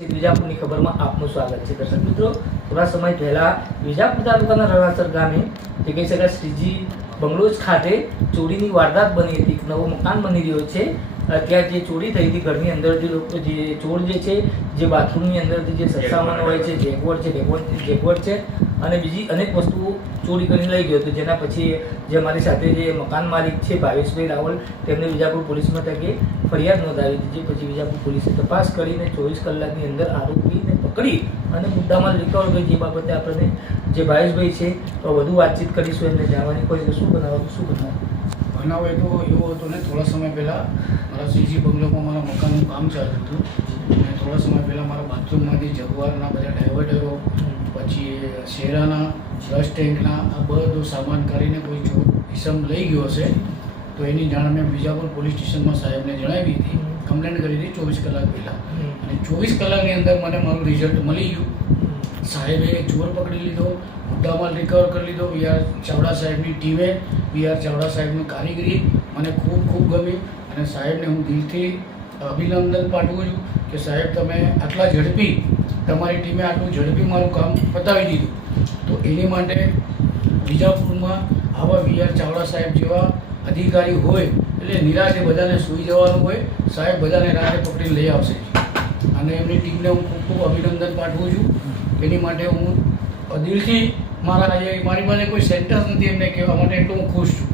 વિજાપુરની ખબરમાં આપનું સ્વાગત છે. દર્શક મિત્રો, થોડા સમય પહેલા વિજાપુર તાલુકાના રણાસર ગામે જે કહી શકાય શ્રીજી બંગલોજ ખાતે ચોરીની વારદાત બની હતી. નવું મકાન બની રહ્યો છે. અત્યારે ત્યાં જે ચોરી થઈ હતી, ઘરની અંદર જે લોકો જે ચોર જે છે, જે બાથરૂમની અંદરથી જે સસામાન હોય છે જેગવડ છે જેગવડ છે અને બીજી અનેક વસ્તુઓ ચોરી કરીને લઈ ગયો હતો. જેના પછી જે મારી સાથે જે મકાન માલિક છે, ભાવેશભાઈ રાવલ, તેમને વિજાપુર પોલીસ મથકે ફરિયાદ નોંધાવી હતી, જે પછી વિજાપુર પોલીસે તપાસ કરીને ચોવીસ કલાકની અંદર આરોપીને પકડી અને મુદ્દામાં રિકવર કરી જે બાબતે આપણને જે ભાવેશભાઈ છે, તો વધુ વાતચીત કરીશું, એમને જાણવાની કોઈ શું બનાવવાનું શું બનાવવાનું બનાવ એ તો એવો હતો ને, થોડા સમય પહેલાં મારા સીજી બંગલોમાં મારા મકાનનું કામ ચાલતું હતું. અને થોડા સમય પહેલાં મારા બાથરૂમમાંથી જગવારના બધા ડાયવર્ટરો પછી શેરાના ફ્લશ ટેન્કના આ બધો સામાન કરીને કોઈ જો ઇસમ લઈ ગયો હશે તો એની જાણ મેં બીજાપુર પોલીસ સ્ટેશનમાં સાહેબને જણાવી હતી. કમ્પ્લેન કરી હતી ચોવીસ કલાક પહેલાં. અને ચોવીસ કલાકની અંદર મને મારું રિઝલ્ટ મળી ગયું. સાહેબે ચોર પકડી લીધો મુદ્દામાલ રિકવર કરી લીધો. વી આર ચાવડા સાહેબની ટીમે વી આર ચાવડા સાહેબની કારીગરી મને ખૂબ ખૂબ ગમી અને સાહેબને હું દિલથી અભિનંદન પાઠવું છું કે સાહેબ તમે આટલા ઝડપી તમારી ટીમે આટલું ઝડપી મારું કામ પતાવી દીધું. તો એની માટે બીજાપુરમાં આવા વી આર ચાવડા સાહેબ જેવા અધિકારી હોય, એટલે નિરાશે બધાને સૂઈ જવાનું હોય, સાહેબ બધાને રાતે પકડીને લઈ આવશે. અને એમની ટીમને હું ખૂબ ખૂબ અભિનંદન પાઠવું છું. એની માટે હું દિલથી મારા આજે મારી પાસે કોઈ સેન્ટર નથી એમને કહેવા માટે એટલું હું ખુશ છું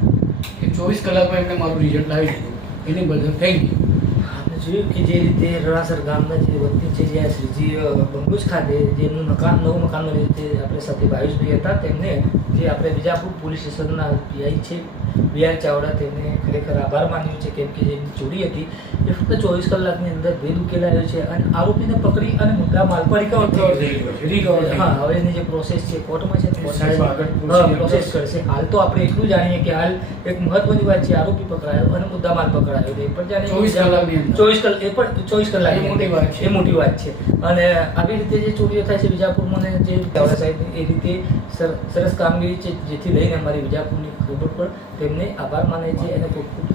કે ચોવીસ કલાકમાં એમને મારું રિઝલ્ટ લાવી દીધું. એની બદલ થેન્ક યુ આપણે જોયું કે જે રીતે રણાસર ગામના જે વતની છે જે આ શ્રીજી અ, બંગલોજ ખાતે જે એમનું મકાન નવું મકાન બન્યું રીતે આપણે સાથે ભાવેશભાઈ હતા તેમને જે આપણે બીજાપુર પોલીસ સ્ટેશનના પીઆઈ છે બી આર ચાવડા તેમને ખરેખર આભાર માન્યો છે કેમ કે જેની ચોરી હતી એ ફક્ત ચોવીસ કલાકની અંદર ભેદ ઉકેલાયો છે અને આરોપીને પકડી અને મુદ્દા માલ પર રિકવર હા હવે એની જે પ્રોસેસ છે કોર્ટમાં છે process કરશે. હાલ તો આપણે એટલું જાણીએ કે હાલ એક મહત્વની વાત છે આરોપી પકડાયો અને મુદ્દા માલ પકડાયો. એ પણ જાણીએ 24 કલાકની ચોવીસ કલાક એ પણ ચોવીસ કલાક મોટી વાત છે. એ મોટી વાત છે. અને આવી રીતે જે ચોરીઓ થાય છે વિજાપુરમાં જે ચાવડા સાહેબ એ રીતે સરસ કામગીરી છે જેથી લઈને અમારી વિજાપુરની ખબર પર તેમને આભાર માને છે અને ખૂબ ખૂબ